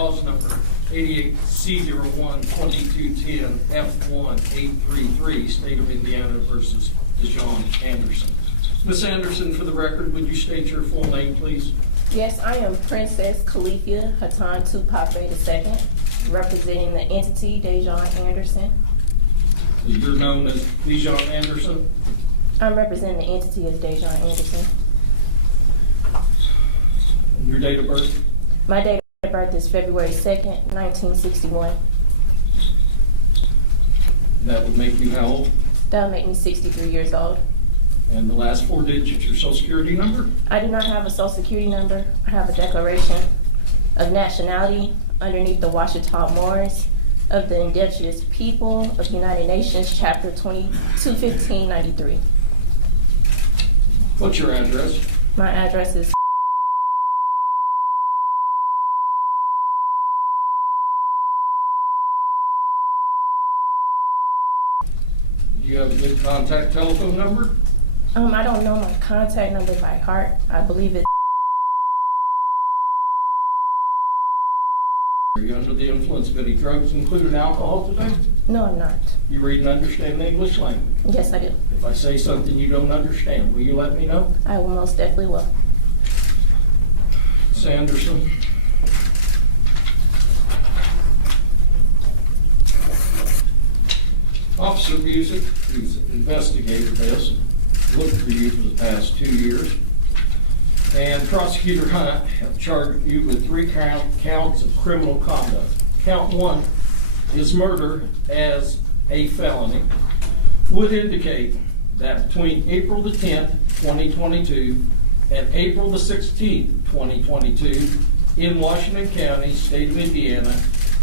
Clause number 88C01-2210F1833, State of Indiana versus Dejaune Anderson. Ms. Anderson, for the record, would you state your full name, please? Yes, I am Princess Califia Hatan Tupac II, representing the entity Dejaune Anderson. You're known as Dejaune Anderson? I'm representing the entity as Dejaune Anderson. And your date of birth? My date of birth is February 2nd, 1961. That would make you how old? That will make me 63 years old. And the last 4 digits, your social security number? I do not have a social security number. I have a declaration of nationality underneath the Washita Moors of the Indigenous People of the United Nations, Chapter 21593. What's your address? My address is Do you have a good contact telephone number? I don't know my contact number by heart. I believe it's. Are you under the influence of any drugs, including alcohol, today? No, I'm not. You read and understand the English language? Yes, I do. If I say something you don't understand, will you let me know? I will most definitely will. Ms. Anderson. Officer Music, who's investigated this, looked for you for the past 2 years, and Prosecutor Hunt have charged you with 3 counts of criminal conduct. Count 1 is murder as a felony. Would indicate that between April the 10th, 2022 and April the 16th, 2022 in Washington County, state of Indiana,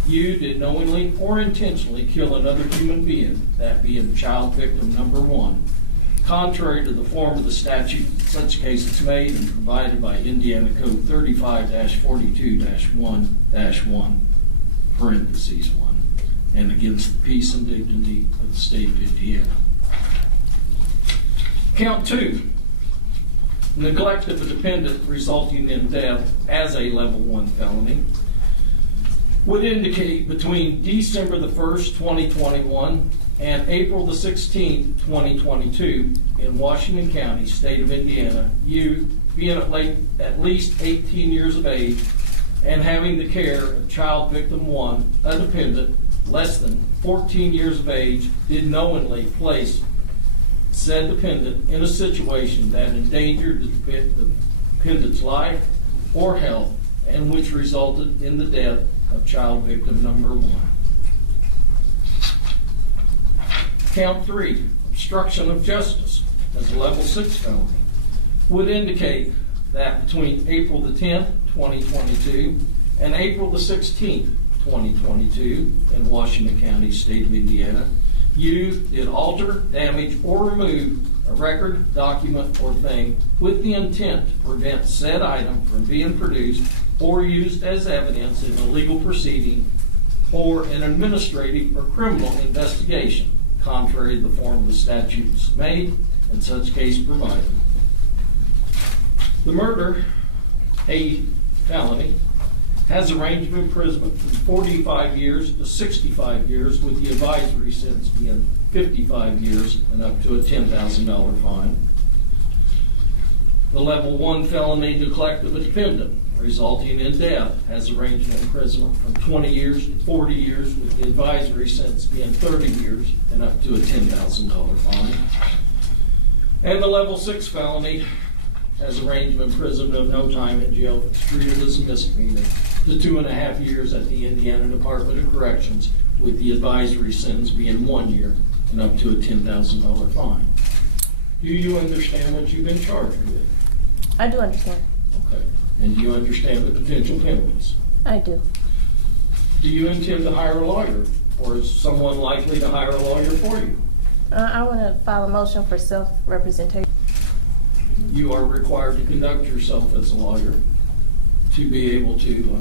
you did knowingly or intentionally kill another human being, that being child victim number 1. Contrary to the form of the statute, such case is made and provided by Indiana Code 35-42-1-1, parentheses 1, and against the peace and dignity of the state of Indiana. Count 2, neglect of a dependent resulting in death as a level 1 felony, would indicate between December the 1st, 2021 and April the 16th, 2022 in Washington County, state of Indiana, you being at least 18 years of age and having the care of child victim 1, a dependent, less than 14 years of age, did knowingly place said dependent in a situation that endangered the dependent's life or health and which resulted in the death of child victim number 1. Count 3, obstruction of justice as a level 6 felony, would indicate that between April the 10th, 2022 and April the 16th, 2022 in Washington County, state of Indiana, you did alter, damage, or remove a record, document, or thing with the intent to prevent said item from being produced or used as evidence in a legal proceeding or an administrative or criminal investigation, contrary to the form of the statutes made and such case provided. The murder, a felony, has a range of imprisonment from 45 years to 65 years, with the advisory sentence being 55 years and up to a $10,000 fine. The level 1 felony, neglect of a dependent resulting in death, has a range of imprisonment from 20 years to 40 years, with the advisory sentence being 30 years and up to a $10,000 fine. And the level 6 felony has a range of imprisonment of no time in jail if it's treated as a misdemeanor to 2.5 years at the Indiana Department of Corrections, with the advisory sentence being 1 year and up to a $10,000 fine. Do you understand what you've been charged with? I do understand. Okay. And do you understand the potential penalties? I do. Do you intend to hire a lawyer, or is someone likely to hire a lawyer for you? I want to file a motion for self-representation. You are required to conduct yourself as a lawyer to be able to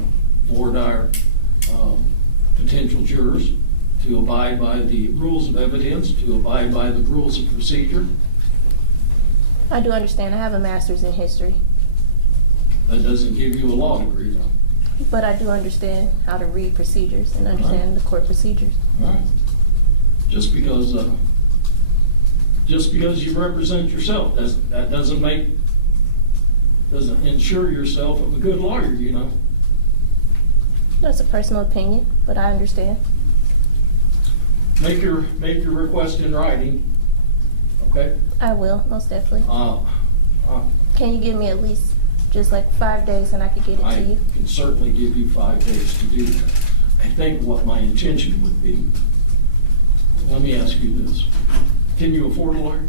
board our potential jurors, to abide by the rules of evidence, to abide by the rules of procedure. I do understand. I have a master's in history. That doesn't give you a law degree, though. But I do understand how to read procedures and understand the court procedures. All right. Just because you represent yourself, doesn't ensure yourself of a good lawyer, you know. That's a personal opinion, but I understand. Make your request in writing, okay? I will, most definitely. Uh, Can you give me at least just like 5 days and I could get it I to you? can certainly give you 5 days to do that. I think what my intention would be, let me ask you this. Can you afford a lawyer?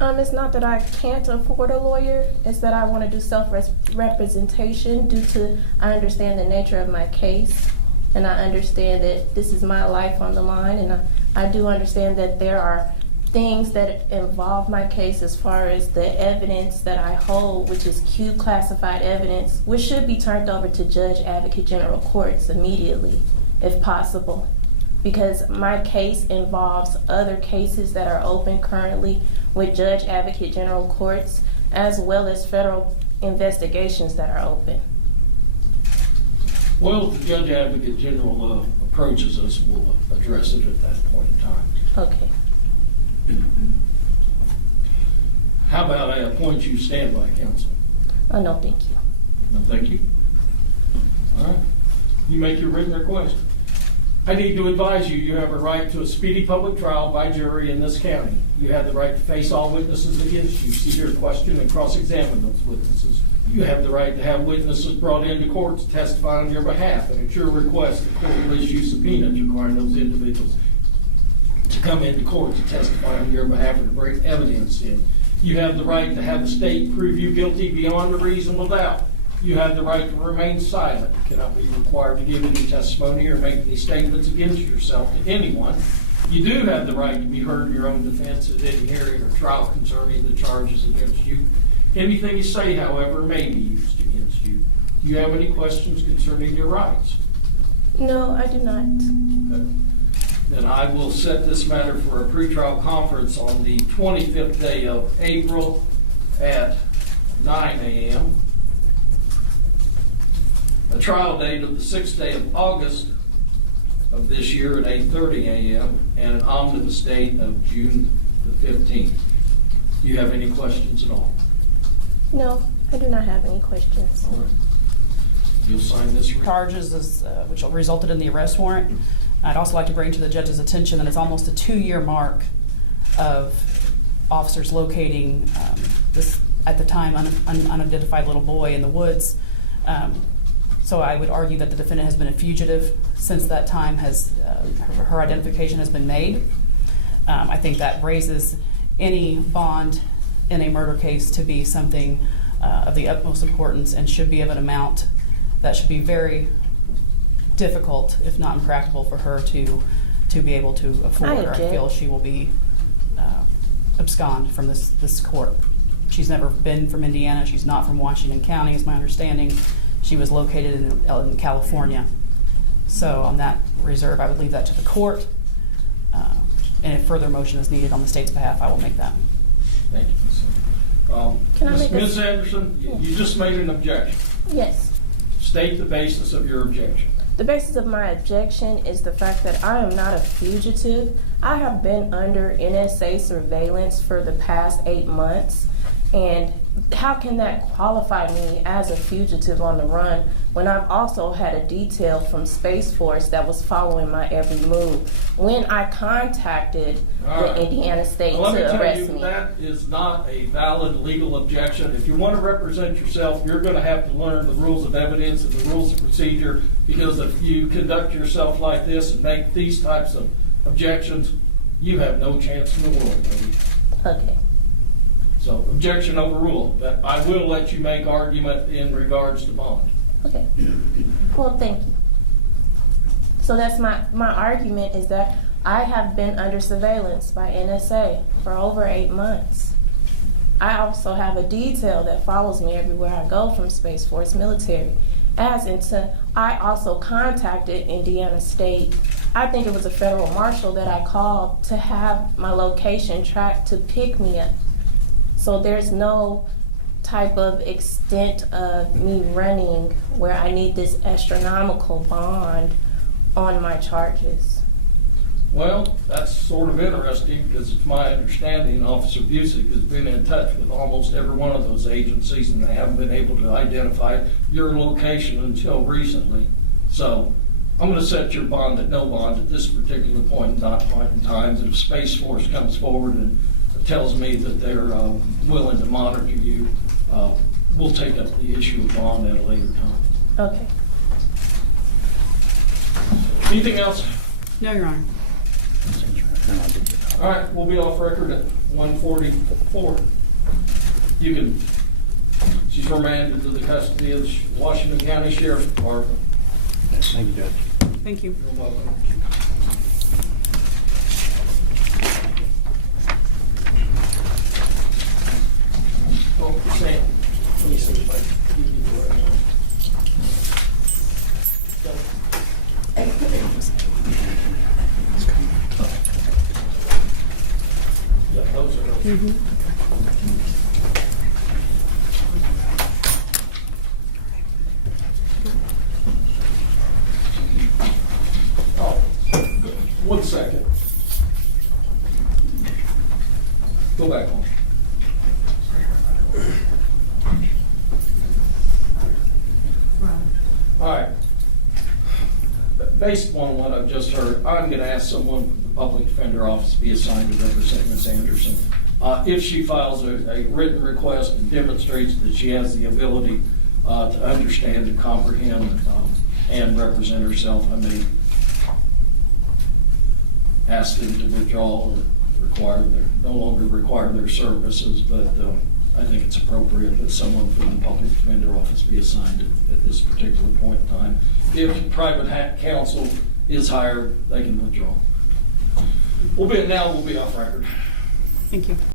It's not that I can't afford a lawyer, it's that I want to do self-representation due to, I understand the nature of my case, and I understand that this is my life on the line, and I do understand that there are things that involve my case as far as the evidence that I hold, which is Q classified evidence, which should be turned over to Judge Advocate General Courts immediately, if possible. Because my case involves other cases that are open currently with Judge Advocate General Courts, as well as federal investigations that are open. Well, if the Judge Advocate General approaches us, we'll address it at that point in time. Okay. How about I appoint you standby counsel? Oh, no, thank you. No, thank you. All right. You make your written request. I need to advise you, you have a right to a speedy public trial by jury in this county. You have the right to face all witnesses against you, see your question and cross-examine those witnesses. You have the right to have witnesses brought into court to testify on your behalf, and at your request, the court will issue subpoenas requiring those individuals to come into court to testify on your behalf and to bring evidence in. You have the right to have the state prove you guilty beyond a reasonable doubt. You have the right to remain silent. You cannot be required to give any testimony or make any statements against yourself to anyone. You do have the right to be heard in your own defense at any hearing or trial concerning the charges against you. Anything you say, however, may be used against you. Do you have any questions concerning your rights? No, I do not. Okay. Then I will set this matter for a pretrial conference on the 25th day of April at 9 a.m. A trial date of the 6th day of August of this year at 8:30 a.m. and an omnibus date of June the 15th. Do you have any questions at all? No, I do not have any questions. All right. You'll sign this. Charges which resulted in the arrest warrant. I'd also like to bring to the judge's attention that it's almost a 2-year mark of officers locating this, at the time, unidentified little boy in the woods. So I would argue that the defendant has been a fugitive since that time. Her identification has been made. I think that raises any bond in a murder case to be something of the utmost importance and should be of an amount that should be very difficult, if not impractical, for her to be able to afford. I feel she will be abscond from this court. She's never been from Indiana. She's not from Washington County, is my understanding. She was located in California. So on that reserve, I would leave that to the court. And if further motion is needed on the state's behalf, I will make that. Thank you, Ms. Anderson, you just made an objection. Yes. State the basis of your objection. The basis of my objection is the fact that I am not a fugitive. I have been under NSA surveillance for the past 8 months, and how can that qualify me as a fugitive on the run when I've also had a detail from Space Force that was following my every move when I contacted the Indiana State to arrest me? That is not a valid legal objection. If you want to represent yourself, you're going to have to learn the rules of evidence and the rules of procedure, because if you conduct yourself like this and make these types of objections, you have no chance in the world, baby. Okay. So, objection overruled. I will let you make argument in regards to bond. Okay. Well, thank you. So that's my argument is that I have been under surveillance by NSA for over 8 months. I also have a detail that follows me everywhere I go from Space Force military. I also contacted Indiana State. I think it was a federal marshal that I called to have my location tracked to pick me up. So there's no type of extent of me running where I need this astronomical bond on my charges? Well, that's sort of interesting, because it's my understanding Officer Busick has been in touch with almost every one of those agencies, and they haven't been able to identify your location until recently. So I'm going to set your bond at no bond at this particular point in time. If Space Force comes forward and tells me that they're willing to monitor you, we'll take up the issue of bond at a later time. Okay. Anything else? No, Your Honor. All right, we'll be off record at 1:44. You can, she's remanded to the custody of the Washington County Sheriff's Department. Thank you, Judge. Thank you. You're welcome. Oh, Sam, let me see if I can give you the right one. Yeah, those are those. Oh, 1 second. Go back on. All right. Based upon what I've just heard, I'm going to ask someone from the Public Defender Office to be assigned to represent Ms. Anderson. If she files a written request and demonstrates that she has the ability to understand and comprehend and represent herself, I may ask them to withdraw or no longer require their services, but I think it's appropriate that someone from the Public Defender Office be assigned at this particular point in time. If private counsel is hired, they can withdraw. We'll be off record. Thank you.